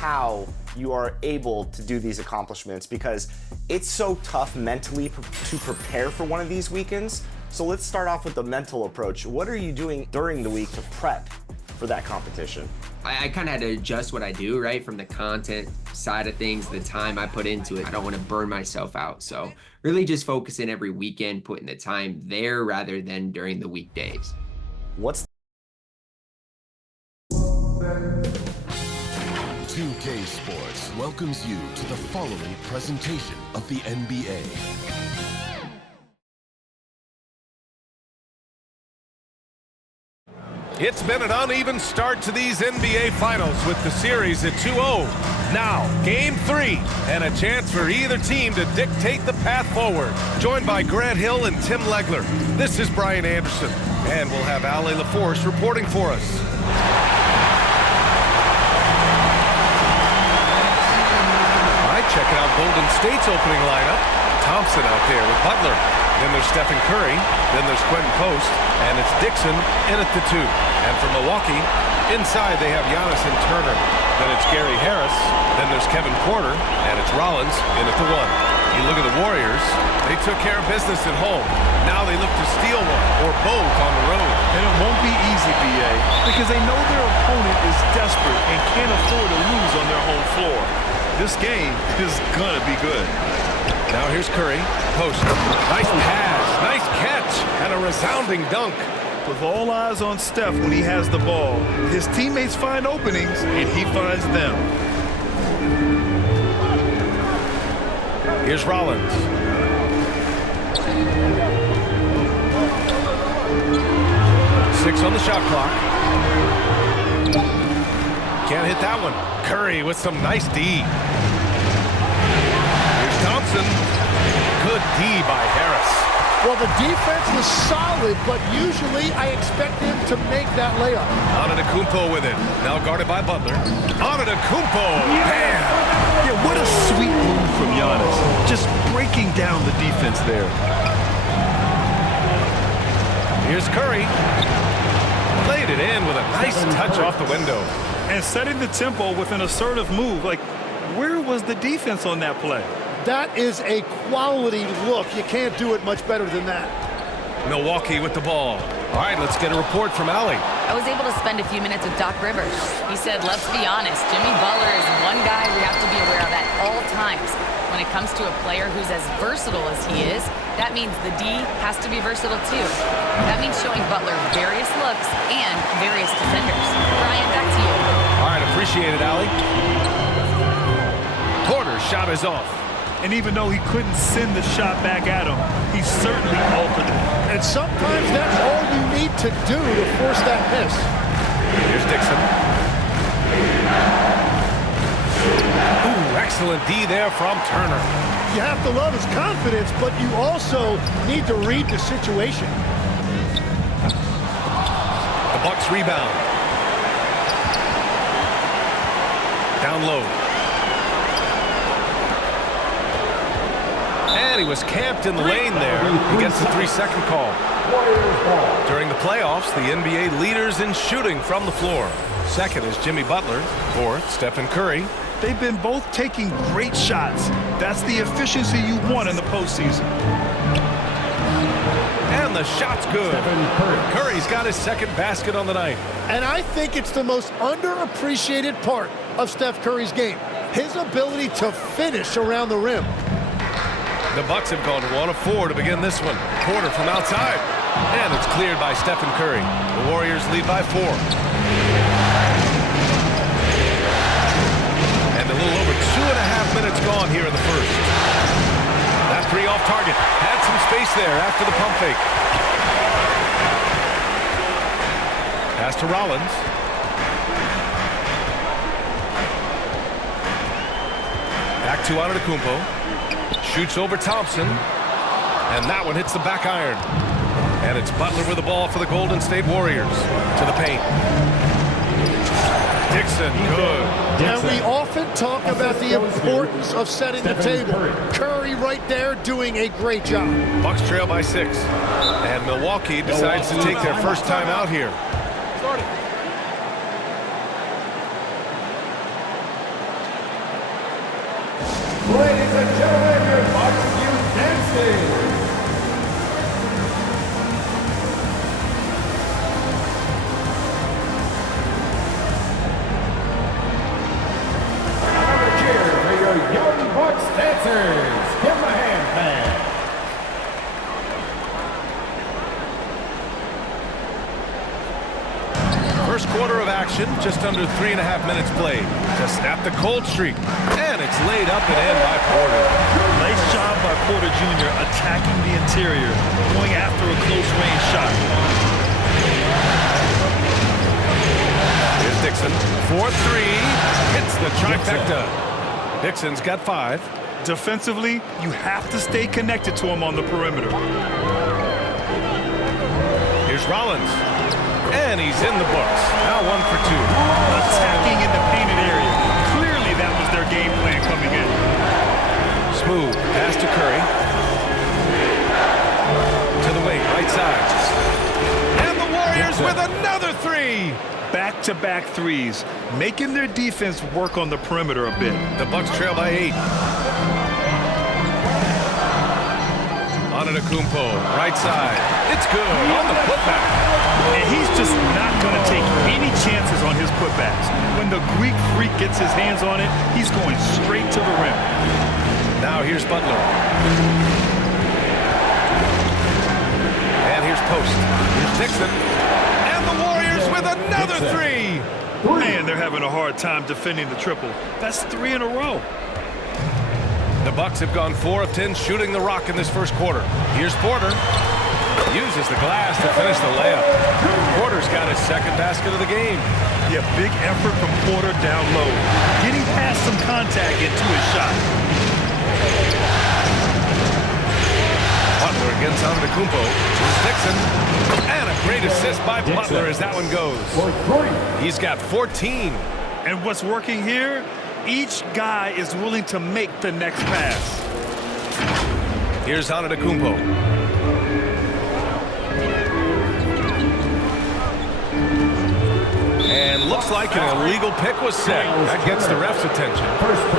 how you are able to do these accomplishments, because it's so tough mentally to prepare for one of these weekends. So let's start off with the mental approach. What are you doing during the week to prep for that competition? I kind of had to adjust what I do, right? From the content side of things, the time I put into it. I don't want to burn myself out. So really just focusing every weekend, putting the time there rather than during the weekdays. What's 2K Sports welcomes you to the following presentation of the NBA. It's been an uneven start to these NBA Finals with the series at 2-0. Now, Game 3, and a chance for either team to dictate the path forward. Joined by Grant Hill and Tim Legler, this is Brian Anderson, and we'll have Ali LaForce reporting for us. All right, checking out Golden State's opening lineup. Thompson out there with Butler. Then there's Stephen Curry. Then there's Quentin Post. And it's Dixon in at the 2. And for Milwaukee, inside they have Giannis and Turner. Then it's Gary Harris. Then there's Kevin Porter. And it's Rollins in at the 1. You look at the Warriors. They took care of business at home. Now they look to steal one or both on the road. And it won't be easy, BA, because they know their opponent is desperate and can't afford to lose on their home floor. This game is gonna be good. Now here's Curry. Post. Nice pass. Nice catch. And a resounding dunk. With all eyes on Steph when he has the ball, his teammates find openings and he finds them. Here's Rollins. Six on the shot clock. Can't hit that one. Curry with some nice D. Thompson. Good D by Harris. Well, the defense was solid, but usually I expect him to make that layup. Antetokounmpo with it. Now guarded by Butler. Antetokounmpo. Bam! Yeah, what a sweet move from Giannis. Just breaking down the defense there. Here's Curry. Played it in with a nice touch off the window. And setting the tempo with an assertive move. Like, where was the defense on that play? That is a quality look. You can't do it much better than that. Milwaukee with the ball. All right, let's get a report from Ali. I was able to spend a few minutes with Doc Rivers. He said, let's be honest, Jimmy Butler is one guy we have to be aware of at all times. When it comes to a player who's as versatile as he is, that means the D has to be versatile too. That means showing Butler various looks and various defenders. Brian, back to you. All right, appreciate it, Ali. Porter's shot is off. And even though he couldn't send the shot back at him, he certainly altered it. And sometimes that's all you need to do to force that miss. Here's Dixon. Ooh, excellent D there from Turner. You have to love his confidence, but you also need to read the situation. The Bucks rebound. Down low. And he was camped in the lane there. He gets the 3-second call. During the playoffs, the NBA leaders in shooting from the floor. Second is Jimmy Butler. Fourth, Stephen Curry. They've been both taking great shots. That's the efficiency you want in the postseason. And the shot's good. Curry's got his second basket on the night. And I think it's the most underappreciated part of Steph Curry's game. His ability to finish around the rim. The Bucks have gone 1 of 4 to begin this one. Porter from outside. And it's cleared by Stephen Curry. The Warriors lead by 4. And a little over 2.5 minutes gone here in the first. That three off target. Had some space there after the pump fake. Pass to Rollins. Back to Antetokounmpo. Shoots over Thompson. And that one hits the back iron. And it's Butler with the ball for the Golden State Warriors. To the paint. Dixon, good. And we often talk about the importance of setting the table. Curry right there doing a great job. Bucks trail by 6. And Milwaukee decides to take their first time out here. Ladies and gentlemen, your Bucks youth dancing. Another cheer for your young Bucks dancers. Give them a hand, man. First quarter of action, just under 3.5 minutes played to snap the cold streak. And it's laid up and in by Porter. Nice job by Porter Jr. attacking the interior, going after a close-range shot. Here's Dixon. 4-3. Hits the trifecta. Dixon's got 5. Defensively, you have to stay connected to him on the perimeter. Here's Rollins. And he's in the books. Now 1 for 2. Attacking in the painted area. Clearly that was their game plan coming in. Smooth pass to Curry. To the wing, right side. And the Warriors with another 3. Back-to-back threes, making their defense work on the perimeter a bit. The Bucks trail by 8. Antetokounmpo, right side. It's good on the putback. And he's just not going to take any chances on his putbacks. When the Greek freak gets his hands on it, he's going straight to the rim. Now here's Butler. And here's Post. Here's Dixon. And the Warriors with another 3. Man, they're having a hard time defending the triple. That's 3 in a row. The Bucks have gone 4 of 10 shooting the rock in this first quarter. Here's Porter. Uses the glass to finish the layup. Porter's got his second basket of the game. Yeah, big effort from Porter down low. Getting past some contact into his shot. Butler against Antetokounmpo. Here's Dixon. And a great assist by Butler as that one goes. He's got 14. And what's working here? Each guy is willing to make the next pass. Here's Antetokounmpo. And looks like an illegal pick was set. That gets the ref's attention.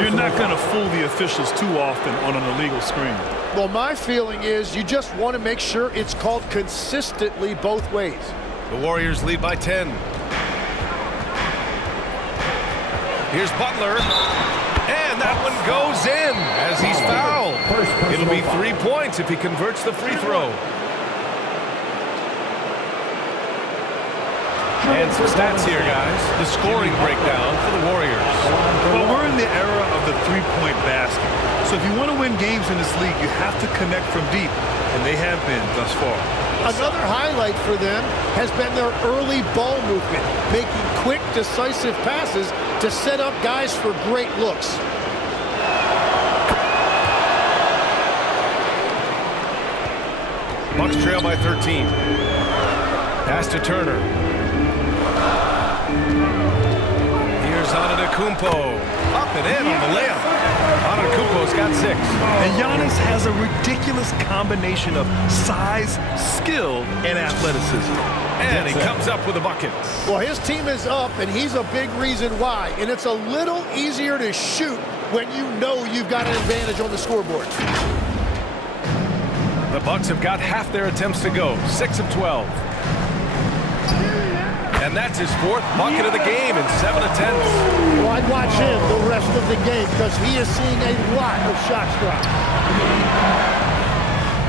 You're not going to fool the officials too often on an illegal screen. Well, my feeling is you just want to make sure it's called consistently both ways. The Warriors lead by 10. Here's Butler. And that one goes in as he's fouled. It'll be 3 points if he converts the free throw. And some stats here, guys. The scoring breakdown for the Warriors. Well, we're in the era of the three-point basket. So if you want to win games in this league, you have to connect from deep. And they have been thus far. Another highlight for them has been their early ball movement, making quick, decisive passes to set up guys for great looks. Bucks trail by 13. Pass to Turner. Here's Antetokounmpo. Up and in on the layup. Antetokounmpo's got 6. And Giannis has a ridiculous combination of size, skill, and athleticism. And he comes up with a bucket. Well, his team is up, and he's a big reason why. And it's a little easier to shoot when you know you've got an advantage on the scoreboard. The Bucks have got half their attempts to go. 6 of 12. And that's his 4th bucket of the game in 7 attempts. Well, I'd watch him the rest of the game because he is seeing a lot of shots dropped.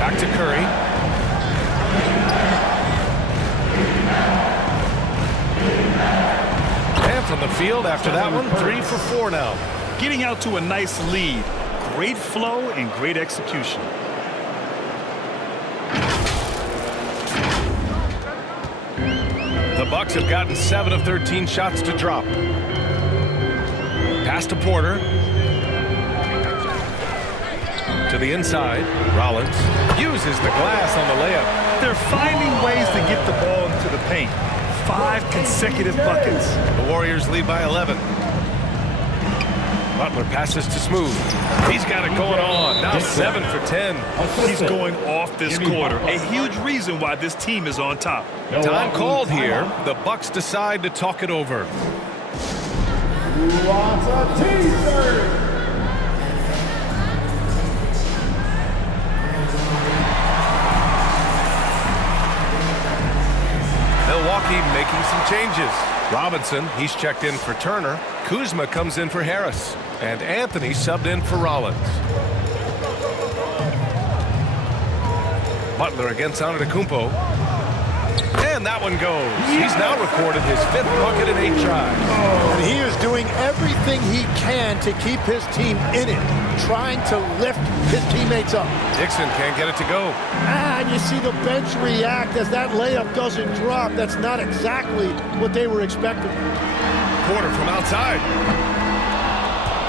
Back to Curry. And from the field after that one, 3 for 4 now. Getting out to a nice lead. Great flow and great execution. The Bucks have gotten 7 of 13 shots to drop. Pass to Porter. To the inside. Rollins uses the glass on the layup. They're finding ways to get the ball into the paint. 5 consecutive buckets. The Warriors lead by 11. Butler passes to Smooth. He's got it going on. Now 7 for 10. He's going off this quarter. A huge reason why this team is on top. Time called here. The Bucks decide to talk it over. Who wants a t-shirt? changes. Robinson, he's checked in for Turner. Kuzma comes in for Harris. And Anthony subbed in for Rollins. Butler against Antetokounmpo. And that one goes. He's now recorded his 5th bucket in 8 tries. And he is doing everything he can to keep his team in it, trying to lift his teammates up. Dixon can't get it to go. And you see the bench react as that layup doesn't drop. That's not exactly what they were expecting. Porter from outside.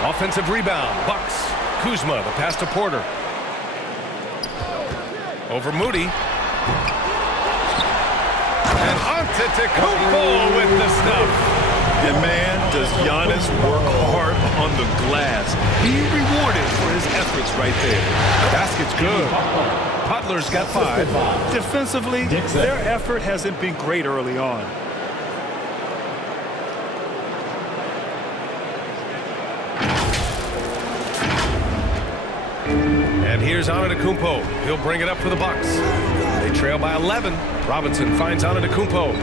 Offensive rebound. Bucks. Kuzma, the pass to Porter. Over Moody. And Antetokounmpo with the stuff. And man, does Giannis work hard on the glass. He rewarded for his efforts right there. Basket's good. Butler's got 5. Defensively, their effort hasn't been great early on. And here's Antetokounmpo. He'll bring it up for the Bucks. They trail by 11. Robinson finds Antetokounmpo.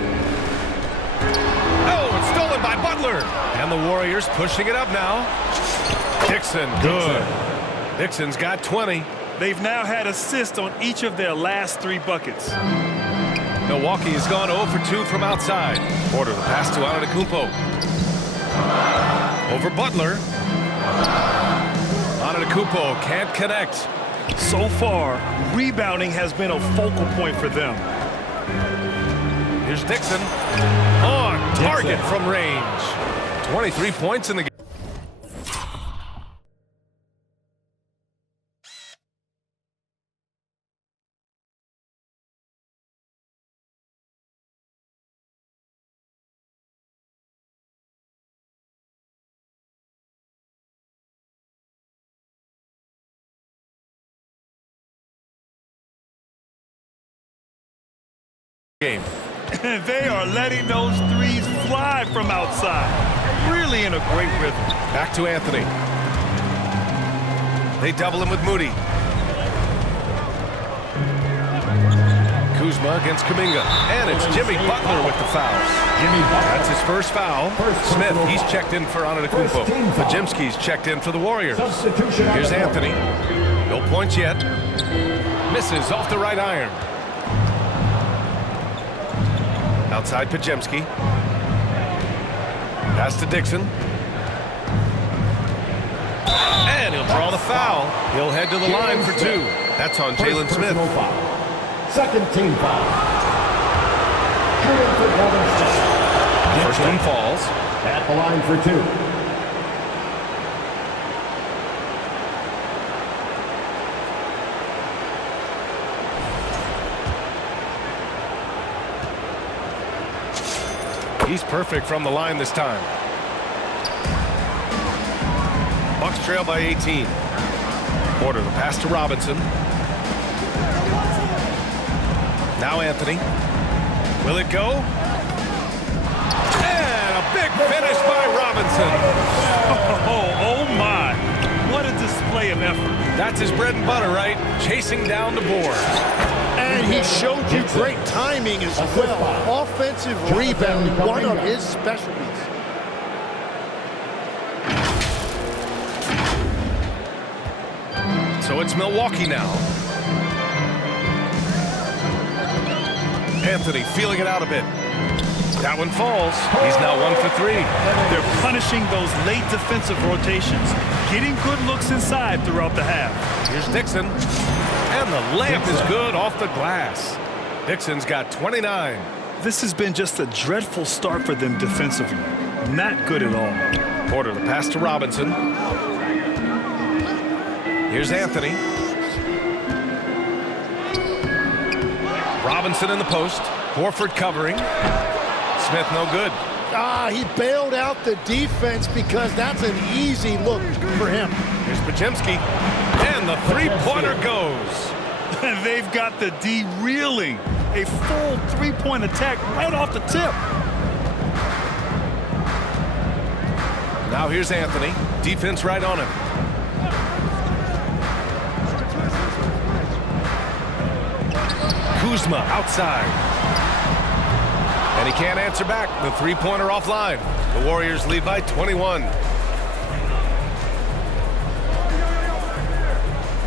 Oh, it's stolen by Butler. And the Warriors pushing it up now. Dixon, good. Dixon's got 20. They've now had assists on each of their last 3 buckets. Milwaukee has gone 0 for 2 from outside. Porter the pass to Antetokounmpo. Over Butler. Antetokounmpo can't connect. So far, rebounding has been a focal point for them. Here's Dixon. On target from range. 23 points in the game. Game. They are letting those threes fly from outside. Really in a great rhythm. Back to Anthony. They double him with Moody. Kuzma against Kuminga. And it's Jimmy Butler with the foul. That's his first foul. Smith, he's checked in for Antetokounmpo. Pajemski's checked in for the Warriors. Here's Anthony. No points yet. Misses off the right iron. Outside Pajemski. Pass to Dixon. And he'll draw the foul. He'll head to the line for 2. That's on Jalen Smith. Second team foul. First one falls. At the line for 2. He's perfect from the line this time. Bucks trail by 18. Porter the pass to Robinson. Now Anthony. Will it go? And a big finish by Robinson. Oh my. What a display of effort. That's his bread and butter, right? Chasing down the board. And he showed you great timing as well. Offensive rebound, one of his specialties. So it's Milwaukee now. Anthony feeling it out a bit. That one falls. He's now 1 for 3. They're punishing those late defensive rotations, getting good looks inside throughout the half. Here's Dixon. And the layup is good off the glass. Dixon's got 29. This has been just a dreadful start for them defensively. Not good at all. Porter the pass to Robinson. Here's Anthony. Robinson in the post. Horford covering. Smith no good. He bailed out the defense because that's an easy look for him. Here's Pajemski. And the three-pointer goes. They've got the D reeling. A full three-point attack right off the tip. Now here's Anthony. Defense right on him. Kuzma outside. And he can't answer back. The three-pointer offline. The Warriors lead by 21.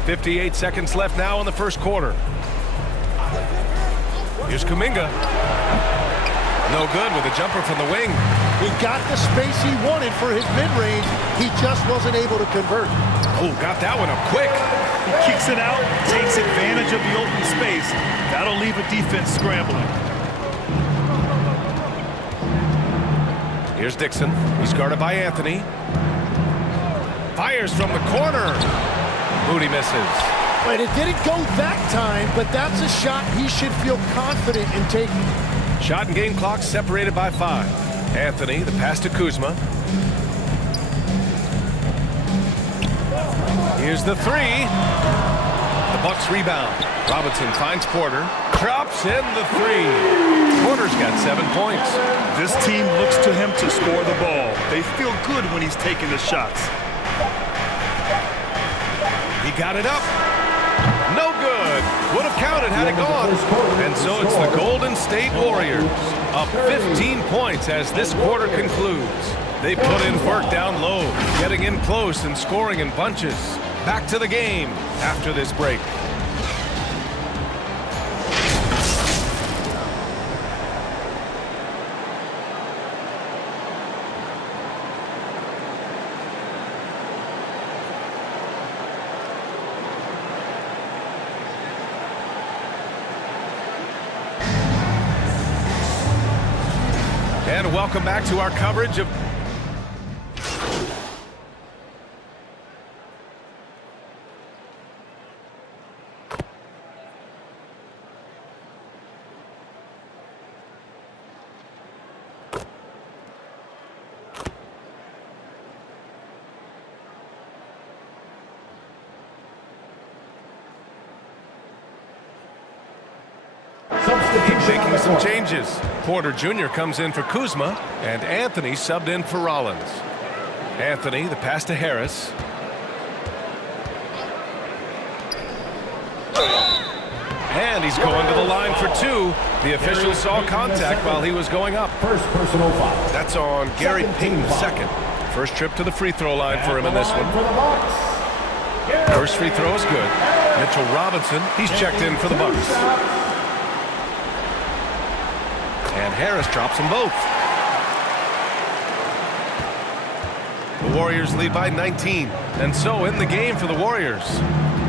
58 seconds left now in the first quarter. Here's Kuminga. No good with a jumper from the wing. He got the space he wanted for his mid-range. He just wasn't able to convert. Oh, got that one up quick. He kicks it out, takes advantage of the open space. That'll leave a defense scrambling. Here's Dixon. He's guarded by Anthony. Fires from the corner. Moody misses. But it didn't go that time, but that's a shot he should feel confident in taking. Shot and game clock separated by 5. Anthony, the pass to Kuzma. Here's the three. The Bucks rebound. Robinson finds Porter. Drops in the three. Porter's got 7 points. This team looks to him to score the ball. They feel good when he's taking the shots. He got it up. No good. Would have counted had it gone. And so it's the Golden State Warriors up 15 points as this quarter concludes. They put in work down low, getting in close and scoring in bunches. Back to the game after this break. And welcome back to our coverage of making some changes. Porter Jr. comes in for Kuzma, and Anthony subbed in for Rollins. Anthony, the pass to Harris. And he's going to the line for 2. The official saw contact while he was going up. First personal foul. That's on Gary Payton second. First trip to the free throw line for him in this one. First free throw is good. Mitchell Robinson, he's checked in for the Bucks. And Harris drops them both. The Warriors lead by 19. And so in the game for the Warriors,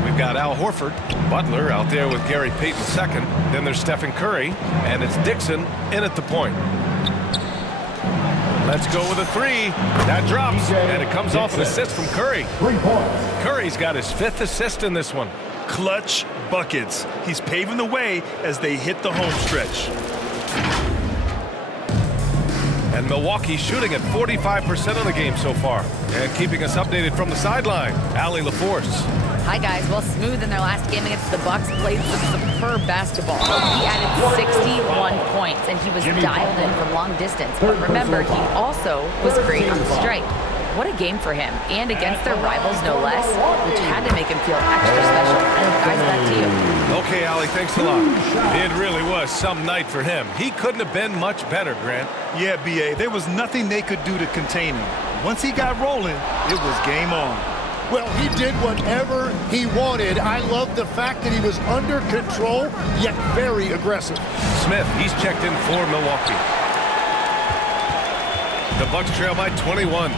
we've got Al Horford, Butler out there with Gary Payton second. Then there's Stephen Curry, and it's Dixon in at the point. Let's go with a three. That drops, and it comes off an assist from Curry. 3 points. Curry's got his 5th assist in this one. Clutch buckets. He's paving the way as they hit the home stretch. And Milwaukee shooting at 45% of the game so far. And keeping us updated from the sideline, Allie LaForce. Hi, guys. Well, Smooth in their last game against the Bucks played some superb basketball. He added 61 points, and he was dialed in from long distance. But remember, he also was great on the strike. What a game for him, and against their rivals, no less, which had to make him feel extra special. Guys, back to you. Okay, Allie, thanks a lot. It really was some night for him. He couldn't have been much better, Grant. Yeah, B.A., there was nothing they could do to contain him. Once he got rolling, it was game on. Well, he did whatever he wanted. I love the fact that he was under control, yet very aggressive. Smith, he's checked in for Milwaukee. The Bucks trail by 21.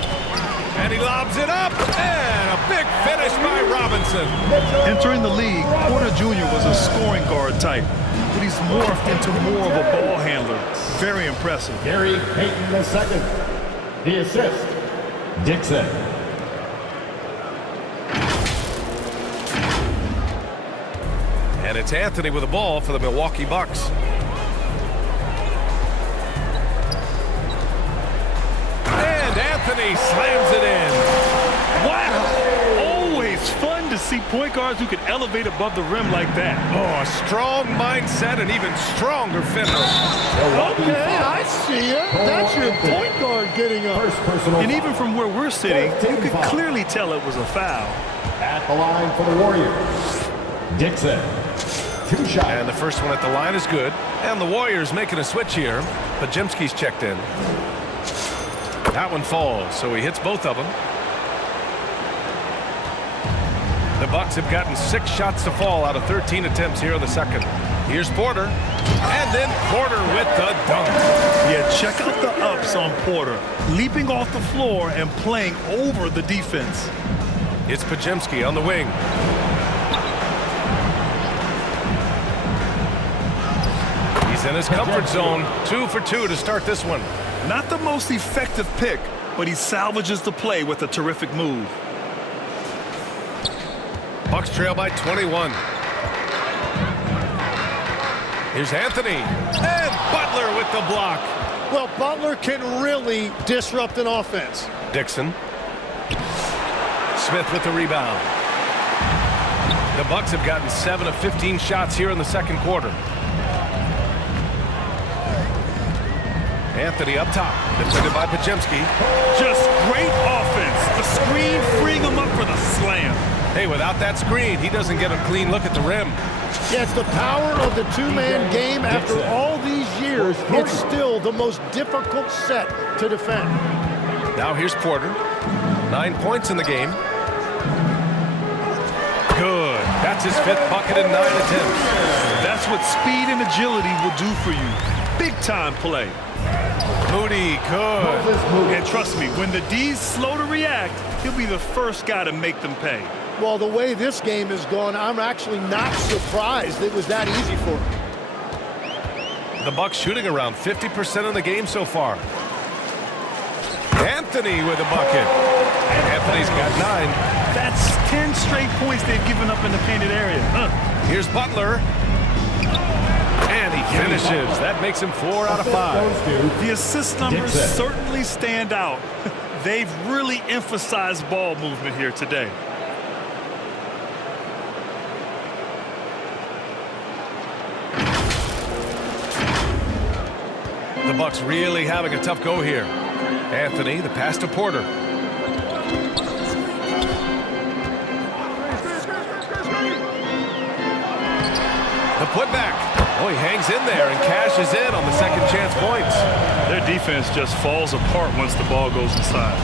And he lobs it up, and a big finish by Robinson. Entering the league, Porter Jr. was a scoring guard type, but he's morphed into more of a ball handler. Very impressive. Gary Payton II. The assist, Dixon. And it's Anthony with the ball for the Milwaukee Bucks. Anthony slams it in. Wow! Always fun to see point guards who can elevate above the rim like that. Oh, a strong mindset and even stronger finish. Okay, I see it. That's your point guard getting up. First personal And foul. even from where we're sitting, you could clearly tell it was a foul. At the line for the Warriors, Dixon. 2 shots. And the first one at the line is good. And the Warriors making a switch here. Pajemski's checked in. That one falls, so he hits both of them. The Bucks have gotten 6 shots to fall out of 13 attempts here in the second. Here's Porter. And then Porter with the dunk. Yeah, check out the ups on Porter. Leaping off the floor and playing over the defense. It's Pajemski on the wing. He's in his comfort zone. 2 for 2 to start this one. Not the most effective pick, but he salvages the play with a terrific move. Bucks trail by 21. Here's Anthony. And Butler with the block. Well, Butler can really disrupt an offense. Dixon. Smith with the rebound. The Bucks have gotten 7 of 15 shots here in the second quarter. Anthony up top, defended by Pajemski. Just great offense. The screen freeing him up for the slam. Hey, without that screen, he doesn't get a clean look at the rim. Yeah, it's the power of the two-man game. After all these years, it's still the most difficult set to defend. Now here's Porter. 9 points in the game. Good. That's his 5th bucket in 9 attempts. That's what speed and agility will do for you. Big-time play. Moody, good. And trust me, when the D's slow to react, he'll be the first guy to make them pay. Well, the way this game has gone, I'm actually not surprised it was that easy for him. The Bucks shooting around 50% in the game so far. Anthony with a bucket. Anthony's got 9. That's 10 straight points they've given up in the painted area. Here's Butler. And he finishes. That makes him 4 out of 5. The assist numbers certainly stand out. They've really emphasized ball movement here today. The Bucks really having a tough go here. Anthony, the pass to Porter. The putback. Oh, he hangs in there and cashes in on the second chance points. Their defense just falls apart once the ball goes inside.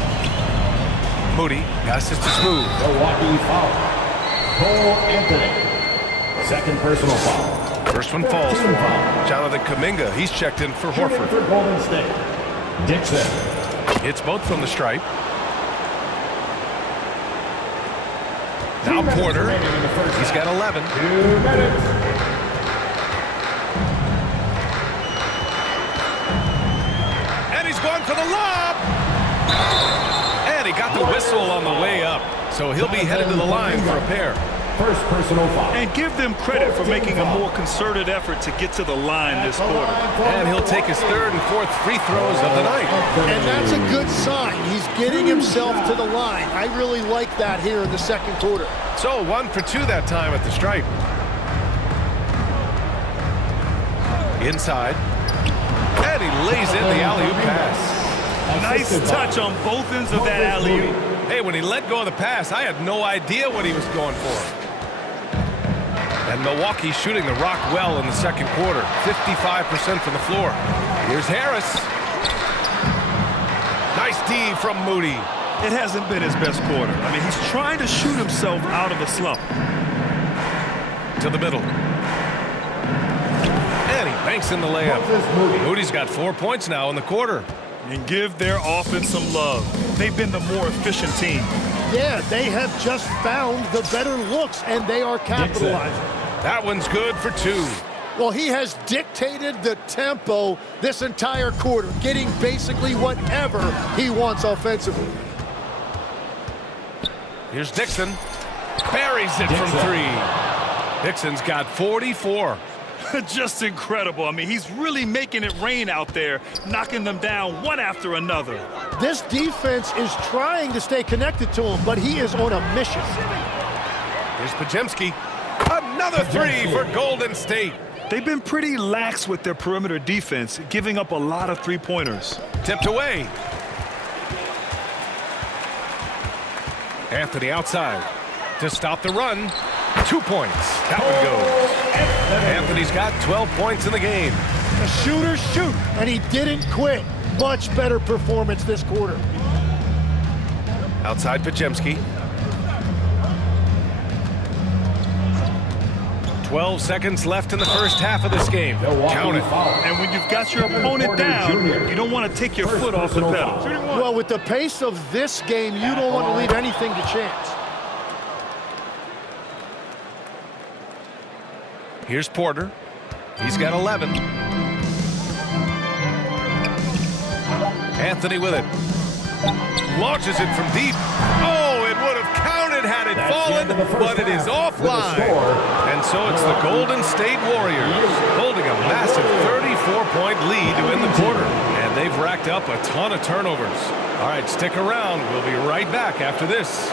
Moody passes to Smooth. Milwaukee foul. Cole Anthony. Second personal foul. First one falls for Jonathan Kuminga. He's checked in for Horford. For Golden State. Dixon. It's both from the stripe. Now Porter. He's got 11. 2 minutes. And he's going for the lob. And he got the whistle on the way up. So he'll be headed to the line for a pair. First personal foul. And give them credit for making a more concerted effort to get to the line this quarter. And he'll take his 3rd and 4th free throws of the night. And that's a good sign. He's getting himself to the line. I really like that here in the second quarter. So 1 for 2 that time at the stripe. Inside. And he lays in the alley-oop pass. Nice touch on both ends of that alley-oop. Hey, when he let go of the pass, I had no idea what he was going for. And Milwaukee shooting the rock well in the second quarter. 55% from the floor. Here's Harris. Nice D from Moody. It hasn't been his best quarter. I mean, he's trying to shoot himself out of a slump. To the middle. And he banks in the layup. Moody's got 4 points now in the quarter. And give their offense some love. They've been the more efficient team. Yeah, they have just found the better looks, and they are capitalizing. That one's good for 2. Well, he has dictated the tempo this entire quarter, getting basically whatever he wants offensively. Here's Dixon. Buries it from 3. Dixon's got 44. Just incredible. I mean, he's really making it rain out there, knocking them down one after another. This defense is trying to stay connected to him, but he is on a mission. Here's Pajemski. Another 3 for Golden State. They've been pretty lax with their perimeter defense, giving up a lot of three-pointers. Tipped away. Anthony outside to stop the run. 2 points. That one goes. Anthony's got 12 points in the game. The shooters shoot, and he didn't quit. Much better performance this quarter. Outside Podziemski. 12 seconds left in the first half of this game. Count it. And when you've got your opponent down, you don't want to take your foot off the pedal. Well, with the pace of this game, you don't want to leave anything to chance. Here's Porter. He's got 11. Anthony with it. Launches it from deep. Oh, it would have counted had it fallen, but it is offline. And so it's the Golden State Warriors holding a massive 34-point lead to end the quarter. And they've racked up a ton of turnovers. All right, stick around. We'll be right back after this.